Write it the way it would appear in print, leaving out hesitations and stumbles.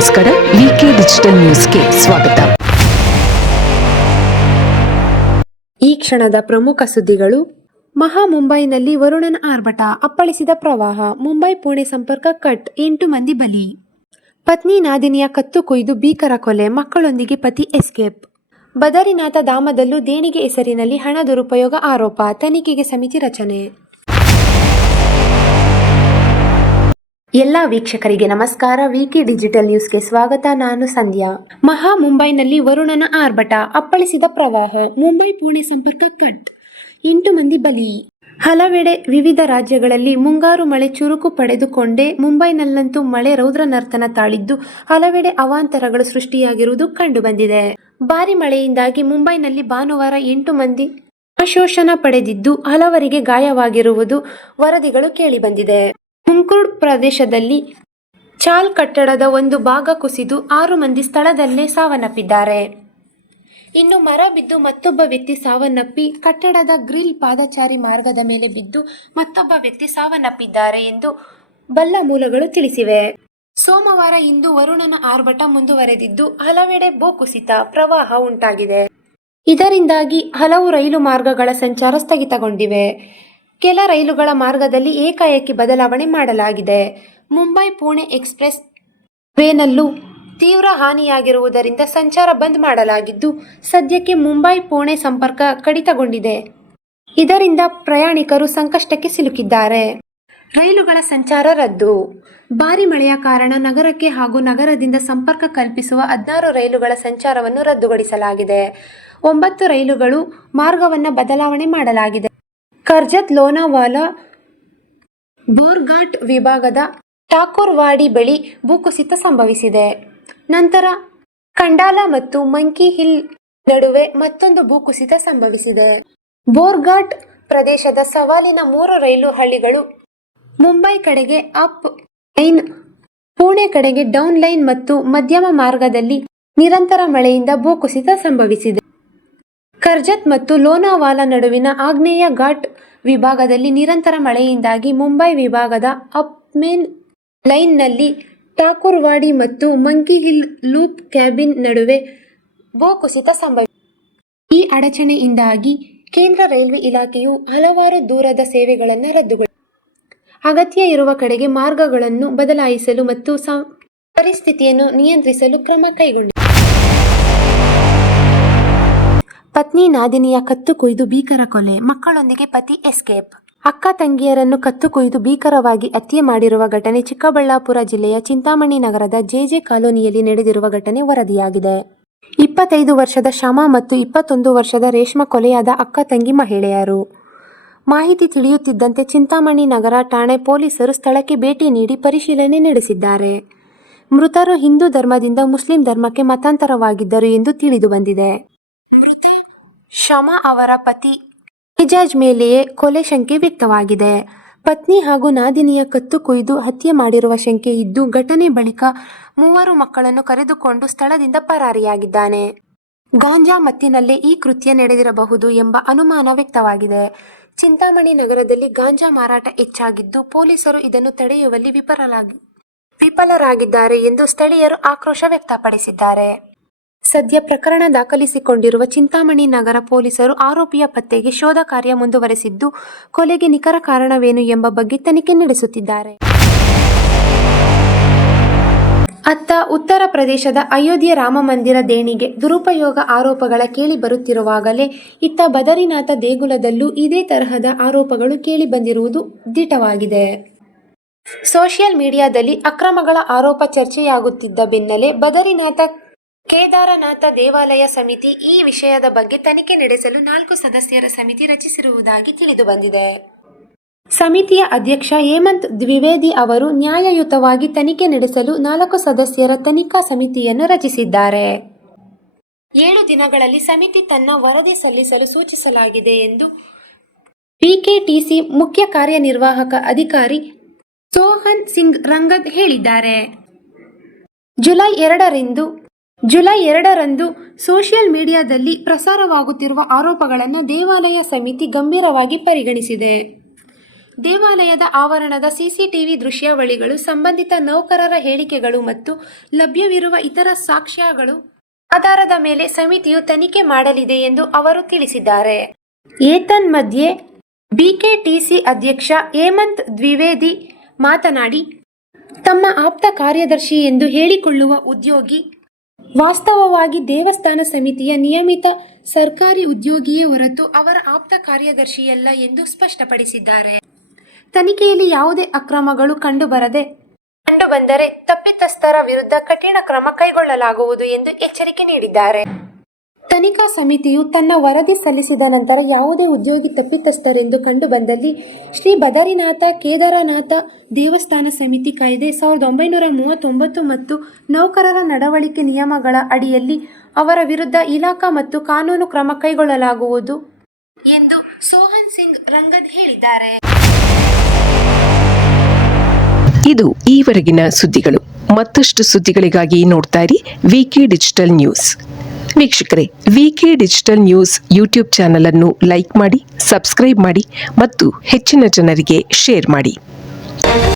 ನಮಸ್ಕಾರ. ವಿಕೆ ಡಿಜಿಟಲ್ ನ್ಯೂಸ್ಗೆ ಸ್ವಾಗತ. ಈ ಕ್ಷಣದ ಪ್ರಮುಖ ಸುದ್ದಿಗಳು. ಮಹಾ ಮುಂಬೈನಲ್ಲಿ ವರುಣನ ಆರ್ಭಟ, ಅಪ್ಪಳಿಸಿದ ಪ್ರವಾಹ. ಮುಂಬೈ ಪುಣೆ ಸಂಪರ್ಕ ಕಟ್, 8 ಮಂದಿ ಬಲಿ. ಪತ್ನಿ ನಾದಿನಿಯ ಕತ್ತು ಕೊಯ್ದು ಭೀಕರ ಕೊಲೆ, ಮಕ್ಕಳೊಂದಿಗೆ ಪತಿ ಎಸ್ಕೇಪ್. ಬದರಿನಾಥ ಧಾಮದಲ್ಲೂ ದೇಣಿಗೆ ಹೆಸರಿನಲ್ಲಿ ಹಣ ದುರುಪಯೋಗ ಆರೋಪ, ತನಿಖೆಗೆ ಸಮಿತಿ ರಚನೆ. ಎಲ್ಲ ವೀಕ್ಷಕರಿಗೆ ನಮಸ್ಕಾರ. ವಿಕೆ ಡಿಜಿಟಲ್ ನ್ಯೂಸ್ಗೆ ಸ್ವಾಗತ. ನಾನು ಸಂಧ್ಯಾ. ಮಹಾ ಮುಂಬೈನಲ್ಲಿ ವರುಣನ ಆರ್ಭಟ, ಅಪ್ಪಳಿಸಿದ ಪ್ರವಾಹ. ಮುಂಬೈ ಪುಣೆ ಸಂಪರ್ಕ ಕಟ್, 8 ಮಂದಿ ಬಲಿ. ಹಲವೆಡೆ ವಿವಿಧ ರಾಜ್ಯಗಳಲ್ಲಿ ಮುಂಗಾರು ಮಳೆ ಚುರುಕು ಪಡೆದುಕೊಂಡೇ ಮುಂಬೈನಲ್ಲಂತೂ ಮಳೆ ರೌದ್ರ ನರ್ತನ ತಾಳಿದ್ದು ಹಲವೆಡೆ ಅವಾಂತರಗಳು ಸೃಷ್ಟಿಯಾಗಿರುವುದು ಕಂಡುಬಂದಿದೆ. ಭಾರಿ ಮಳೆಯಿಂದಾಗಿ ಮುಂಬೈನಲ್ಲಿ ಭಾನುವಾರ 8 ಮಂದಿ ಆಶೋಷಣ ಪಡೆದಿದ್ದು ಹಲವರಿಗೆ ಗಾಯವಾಗಿರುವುದು ವರದಿಗಳು ಕೇಳಿಬಂದಿದೆ. ಮುಂಕುಡ್ ಪ್ರದೇಶದಲ್ಲಿ ಚಾಲ್ ಕಟ್ಟಡದ ಒಂದು ಭಾಗ ಕುಸಿದು 6 ಮಂದಿ ಸ್ಥಳದಲ್ಲೇ ಸಾವನ್ನಪ್ಪಿದ್ದಾರೆ. ಇನ್ನು ಮರ ಬಿದ್ದು ಮತ್ತೊಬ್ಬ ವ್ಯಕ್ತಿ ಸಾವನ್ನಪ್ಪಿ ಕಟ್ಟಡದ ಗ್ರಿಲ್ ಪಾದಚಾರಿ ಮಾರ್ಗದ ಮೇಲೆ ಬಿದ್ದು ಮತ್ತೊಬ್ಬ ವ್ಯಕ್ತಿ ಸಾವನ್ನಪ್ಪಿದ್ದಾರೆ ಎಂದು ಬಲ್ಲ ಮೂಲಗಳು ತಿಳಿಸಿವೆ. ಸೋಮವಾರ ಇಂದು ವರುಣನ ಆರ್ಭಟ ಮುಂದುವರೆದಿದ್ದು ಹಲವೆಡೆ ಭೂಕುಸಿತ, ಪ್ರವಾಹ ಉಂಟಾಗಿದೆ. ಇದರಿಂದಾಗಿ ಹಲವು ರೈಲು ಮಾರ್ಗಗಳ ಸಂಚಾರ ಸ್ಥಗಿತಗೊಂಡಿವೆ. ಕೆಲ ರೈಲುಗಳ ಮಾರ್ಗದಲ್ಲಿ ಏಕಾಏಕಿ ಬದಲಾವಣೆ ಮಾಡಲಾಗಿದೆ. ಮುಂಬೈ ಪುಣೆ ಎಕ್ಸ್ಪ್ರೆಸ್ ವೇನಲ್ಲೂ ತೀವ್ರ ಹಾನಿಯಾಗಿರುವುದರಿಂದ ಸಂಚಾರ ಬಂದ್ ಮಾಡಲಾಗಿದ್ದು ಸದ್ಯಕ್ಕೆ ಮುಂಬೈ ಪುಣೆ ಸಂಪರ್ಕ ಕಡಿತಗೊಂಡಿದೆ. ಇದರಿಂದ ಪ್ರಯಾಣಿಕರು ಸಂಕಷ್ಟಕ್ಕೆ ಸಿಲುಕಿದ್ದಾರೆ. ರೈಲುಗಳ ಸಂಚಾರ ರದ್ದು. ಭಾರಿ ಮಳೆಯ ಕಾರಣ ನಗರಕ್ಕೆ ಹಾಗೂ ನಗರದಿಂದ ಸಂಪರ್ಕ ಕಲ್ಪಿಸುವ 16 ರೈಲುಗಳ ಸಂಚಾರವನ್ನು ರದ್ದುಗೊಳಿಸಲಾಗಿದೆ. 9 ರೈಲುಗಳು ಮಾರ್ಗವನ್ನು ಬದಲಾವಣೆ ಮಾಡಲಾಗಿದೆ. ಕರ್ಜತ್ ಲೋನಾವಾಲಾ ಬೋರ್ಘಾಟ್ ವಿಭಾಗದ ಠಾಕೂರ್ವಾಡಿ ಬಳಿ ಭೂಕುಸಿತ ಸಂಭವಿಸಿದೆ. ನಂತರ ಖಂಡಾಲ ಮತ್ತು ಮಂಕಿ ಹಿಲ್ ನಡುವೆ ಮತ್ತೊಂದು ಭೂಕುಸಿತ ಸಂಭವಿಸಿದೆ. ಬೋರ್ಘಾಟ್ ಪ್ರದೇಶದ ಸವಾಲಿನ 3 ರೈಲು ಹಳಿಗಳು ಮುಂಬೈ ಕಡೆಗೆ ಅಪ್ ಲೈನ್, ಪುಣೆ ಕಡೆಗೆ ಡೌನ್ ಲೈನ್ ಮತ್ತು ಮಧ್ಯಮ ಮಾರ್ಗದಲ್ಲಿ ನಿರಂತರ ಮಳೆಯಿಂದ ಭೂಕುಸಿತ ಸಂಭವಿಸಿದೆ. ಕರ್ಜತ್ ಮತ್ತು ಲೋನಾವಾಲಾ ನಡುವಿನ ಆಗ್ನೇಯ ಘಾಟ್ ವಿಭಾಗದಲ್ಲಿ ನಿರಂತರ ಮಳೆಯಿಂದಾಗಿ ಮುಂಬೈ ವಿಭಾಗದ ಅಪ್ ಮೇನ್ ಲೈನ್ನಲ್ಲಿ ಠಾಕೂರ್ವಾಡಿ ಮತ್ತು ಮಂಕಿ ಹಿಲ್ ಲೂಪ್ ಕ್ಯಾಬಿನ್ ನಡುವೆ ಭೂಕುಸಿತ ಸಂಭವಿಸಿದೆ. ಈ ಅಡಚಣೆಯಿಂದಾಗಿ ಕೇಂದ್ರ ರೈಲ್ವೆ ಇಲಾಖೆಯು ಹಲವಾರು ದೂರದ ಸೇವೆಗಳನ್ನು ರದ್ದುಗೊಳಿಸಿದೆ. ಅಗತ್ಯ ಇರುವ ಕಡೆಗೆ ಮಾರ್ಗಗಳನ್ನು ಬದಲಾಯಿಸಲು ಮತ್ತು ಪರಿಸ್ಥಿತಿಯನ್ನು ನಿಯಂತ್ರಿಸಲು ಕ್ರಮ ಕೈಗೊಂಡಿದೆ. ಪತ್ನಿ ನಾದಿನಿಯ ಕತ್ತು ಕೊಯ್ದು ಭೀಕರ ಕೊಲೆ, ಮಕ್ಕಳೊಂದಿಗೆ ಪತಿ ಎಸ್ಕೇಪ್. ಅಕ್ಕ ತಂಗಿಯರನ್ನು ಕತ್ತು ಕೊಯ್ದು ಭೀಕರವಾಗಿ ಹತ್ಯೆ ಮಾಡಿರುವ ಘಟನೆ ಚಿಕ್ಕಬಳ್ಳಾಪುರ ಜಿಲ್ಲೆಯ ಚಿಂತಾಮಣಿ ನಗರದ ಜೆಜೆ ಕಾಲೋನಿಯಲ್ಲಿ ನಡೆದಿರುವ ಘಟನೆ ವರದಿಯಾಗಿದೆ. 25 ವರ್ಷದ ಶಮಾ ಮತ್ತು 21 ವರ್ಷದ ರೇಷ್ಮಾ ಕೊಲೆಯಾದ ಅಕ್ಕ ತಂಗಿ ಮಹಿಳೆಯರು. ಮಾಹಿತಿ ತಿಳಿಯುತ್ತಿದ್ದಂತೆ ಚಿಂತಾಮಣಿ ನಗರ ಠಾಣೆ ಪೊಲೀಸರು ಸ್ಥಳಕ್ಕೆ ಭೇಟಿ ನೀಡಿ ಪರಿಶೀಲನೆ ನಡೆಸಿದ್ದಾರೆ. ಮೃತರು ಹಿಂದೂ ಧರ್ಮದಿಂದ ಮುಸ್ಲಿಂ ಧರ್ಮಕ್ಕೆ ಮತಾಂತರವಾಗಿದ್ದರು ಎಂದು ತಿಳಿದುಬಂದಿದೆ. ಶಮಾ ಅವರ ಪತಿ ಏಜಾಜ್ ಮೇಲೆಯೇ ಕೊಲೆ ಶಂಕೆ ವ್ಯಕ್ತವಾಗಿದೆ. ಪತ್ನಿ ಹಾಗೂ ನಾದಿನಿಯ ಕತ್ತು ಕೊಯ್ದು ಹತ್ಯೆ ಮಾಡಿರುವ ಶಂಕೆ ಇದ್ದು ಘಟನೆ ಬಳಿಕ 3 ಮಕ್ಕಳನ್ನು ಕರೆದುಕೊಂಡು ಸ್ಥಳದಿಂದ ಪರಾರಿಯಾಗಿದ್ದಾನೆ. ಗಾಂಜಾ ಮತ್ತಿನಲ್ಲೇ ಈ ಕೃತ್ಯ ನಡೆದಿರಬಹುದು ಎಂಬ ಅನುಮಾನ ವ್ಯಕ್ತವಾಗಿದೆ. ಚಿಂತಾಮಣಿ ನಗರದಲ್ಲಿ ಗಾಂಜಾ ಮಾರಾಟ ಹೆಚ್ಚಾಗಿದ್ದು ಪೊಲೀಸರು ಇದನ್ನು ತಡೆಯುವಲ್ಲಿ ವಿಫಲರಾಗಿದ್ದಾರೆ ಎಂದು ಸ್ಥಳೀಯರು ಆಕ್ರೋಶ ವ್ಯಕ್ತಪಡಿಸಿದ್ದಾರೆ. ಸದ್ಯ ಪ್ರಕರಣ ದಾಖಲಿಸಿಕೊಂಡಿರುವ ಚಿಂತಾಮಣಿ ನಗರ ಪೊಲೀಸರು ಆರೋಪಿಯ ಪತ್ತೆಗೆ ಶೋಧ ಕಾರ್ಯ ಮುಂದುವರೆಸಿದ್ದು ಕೊಲೆಗೆ ನಿಖರ ಕಾರಣವೇನು ಎಂಬ ಬಗ್ಗೆ ತನಿಖೆ ನಡೆಸುತ್ತಿದ್ದಾರೆ. ಅತ್ತ ಉತ್ತರ ಪ್ರದೇಶದ ಅಯೋಧ್ಯೆ ರಾಮಮಂದಿರ ದೇಣಿಗೆ ದುರುಪಯೋಗ ಆರೋಪಗಳ ಕೇಳಿ ಬರುತ್ತಿರುವಾಗಲೇ ಇತ್ತ ಬದರಿನಾಥ ದೇಗುಲದಲ್ಲೂ ಇದೇ ತರಹದ ಆರೋಪಗಳು ಕೇಳಿ ಬಂದಿರುವುದು ದಿಟವಾಗಿದೆ. ಸೋಷಿಯಲ್ ಮೀಡಿಯಾದಲ್ಲಿ ಅಕ್ರಮಗಳ ಆರೋಪ ಚರ್ಚೆಯಾಗುತ್ತಿದ್ದ ಬೆನ್ನಲ್ಲೇ ಬದರಿನಾಥ ಕೇದಾರನಾಥ ದೇವಾಲಯ ಸಮಿತಿ ಈ ವಿಷಯದ ಬಗ್ಗೆ ತನಿಖೆ ನಡೆಸಲು 4 ಸದಸ್ಯರ ಸಮಿತಿ ರಚಿಸಿರುವುದಾಗಿ ತಿಳಿದುಬಂದಿದೆ. ಸಮಿತಿಯ ಅಧ್ಯಕ್ಷ ಹೇಮಂತ್ ದ್ವಿವೇದಿ ಅವರು ನ್ಯಾಯಯುತವಾಗಿ ತನಿಖೆ ನಡೆಸಲು 4 ಸದಸ್ಯರ ತನಿಖಾ ಸಮಿತಿಯನ್ನು ರಚಿಸಿದ್ದಾರೆ. 7 ದಿನಗಳಲ್ಲಿ ಸಮಿತಿ ತನ್ನ ವರದಿ ಸಲ್ಲಿಸಲು ಸೂಚಿಸಲಾಗಿದೆ ಎಂದು ಪಿಕೆಟಿಸಿ ಮುಖ್ಯ ಕಾರ್ಯನಿರ್ವಾಹಕ ಅಧಿಕಾರಿ ಸೋಹನ್ ಸಿಂಗ್ ರಂಗದ್ ಹೇಳಿದ್ದಾರೆ. ಜುಲೈ 2ರಂದು ಸೋಷಿಯಲ್ ಮೀಡಿಯಾದಲ್ಲಿ ಪ್ರಸಾರವಾಗುತ್ತಿರುವ ಆರೋಪಗಳನ್ನು ದೇವಾಲಯ ಸಮಿತಿ ಗಂಭೀರವಾಗಿ ಪರಿಗಣಿಸಿದೆ. ದೇವಾಲಯದ ಆವರಣದ ಸಿಸಿಟಿವಿ ದೃಶ್ಯಾವಳಿಗಳು, ಸಂಬಂಧಿತ ನೌಕರರ ಹೇಳಿಕೆಗಳು ಮತ್ತು ಲಭ್ಯವಿರುವ ಇತರ ಸಾಕ್ಷ್ಯಗಳು ಆಧಾರದ ಮೇಲೆ ಸಮಿತಿಯು ತನಿಖೆ ಮಾಡಲಿದೆ ಎಂದು ಅವರು ತಿಳಿಸಿದ್ದಾರೆ. ಏತನ್ಮಧ್ಯೆ ಬಿಕೆಟಿಸಿ ಅಧ್ಯಕ್ಷ ಹೇಮಂತ್ ದ್ವಿವೇದಿ ಮಾತನಾಡಿ, ತಮ್ಮ ಆಪ್ತ ಕಾರ್ಯದರ್ಶಿ ಎಂದು ಹೇಳಿಕೊಳ್ಳುವ ಉದ್ಯೋಗಿ ವಾಸ್ತವವಾಗಿ ದೇವಸ್ಥಾನ ಸಮಿತಿಯ ನಿಯಮಿತ ಸರ್ಕಾರಿ ಉದ್ಯೋಗಿಯೇ ಹೊರತು ಅವರ ಆಪ್ತ ಕಾರ್ಯದರ್ಶಿಯಲ್ಲ ಎಂದು ಸ್ಪಷ್ಟಪಡಿಸಿದ್ದಾರೆ. ತನಿಖೆಯಲ್ಲಿ ಯಾವುದೇ ಅಕ್ರಮಗಳು ಕಂಡುಬಂದರೆ ತಪ್ಪಿತಸ್ಥರ ವಿರುದ್ಧ ಕಠಿಣ ಕ್ರಮ ಕೈಗೊಳ್ಳಲಾಗುವುದು ಎಂದು ಎಚ್ಚರಿಕೆ ನೀಡಿದ್ದಾರೆ. ತನಿಖಾ ಸಮಿತಿಯು ತನ್ನ ವರದಿ ಸಲ್ಲಿಸಿದ ನಂತರ ಯಾವುದೇ ಉದ್ಯೋಗಿ ತಪ್ಪಿತಸ್ಥರೆಂದು ಕಂಡುಬಂದಲ್ಲಿ ಶ್ರೀ ಬದರಿನಾಥ ಕೇದಾರನಾಥ ದೇವಸ್ಥಾನ ಸಮಿತಿ ಕಾಯ್ದೆ 1939 ಮತ್ತು ನೌಕರರ ನಡವಳಿಕೆ ನಿಯಮಗಳ ಅಡಿಯಲ್ಲಿ ಅವರ ವಿರುದ್ಧ ಇಲಾಖಾ ಮತ್ತು ಕಾನೂನು ಕ್ರಮ ಕೈಗೊಳ್ಳಲಾಗುವುದು ಎಂದು ಸೋಹನ್ ಸಿಂಗ್ ರಂಗದ್ ಹೇಳಿದ್ದಾರೆ. ಇದು ಈವರೆಗಿನ ಸುದ್ದಿಗಳು. ಮತ್ತಷ್ಟು ಸುದ್ದಿಗಳಿಗಾಗಿ ನೋಡ್ತಾ ಇರಿ ವಿಕೆ ಡಿಜಿಟಲ್ ನ್ಯೂಸ್. ವೀಕ್ಷಕರೇ, ವಿಕೆ ಡಿಜಿಟಲ್ ನ್ಯೂಸ್ ಯೂಟ್ಯೂಬ್ ಚಾನಲ್ ಅನ್ನು ಲೈಕ್ ಮಾಡಿ, ಸಬ್ಸ್ಕ್ರೈಬ್ ಮಾಡಿ ಮತ್ತು ಹೆಚ್ಚಿನ ಜನರಿಗೆ ಶೇರ್ ಮಾಡಿ.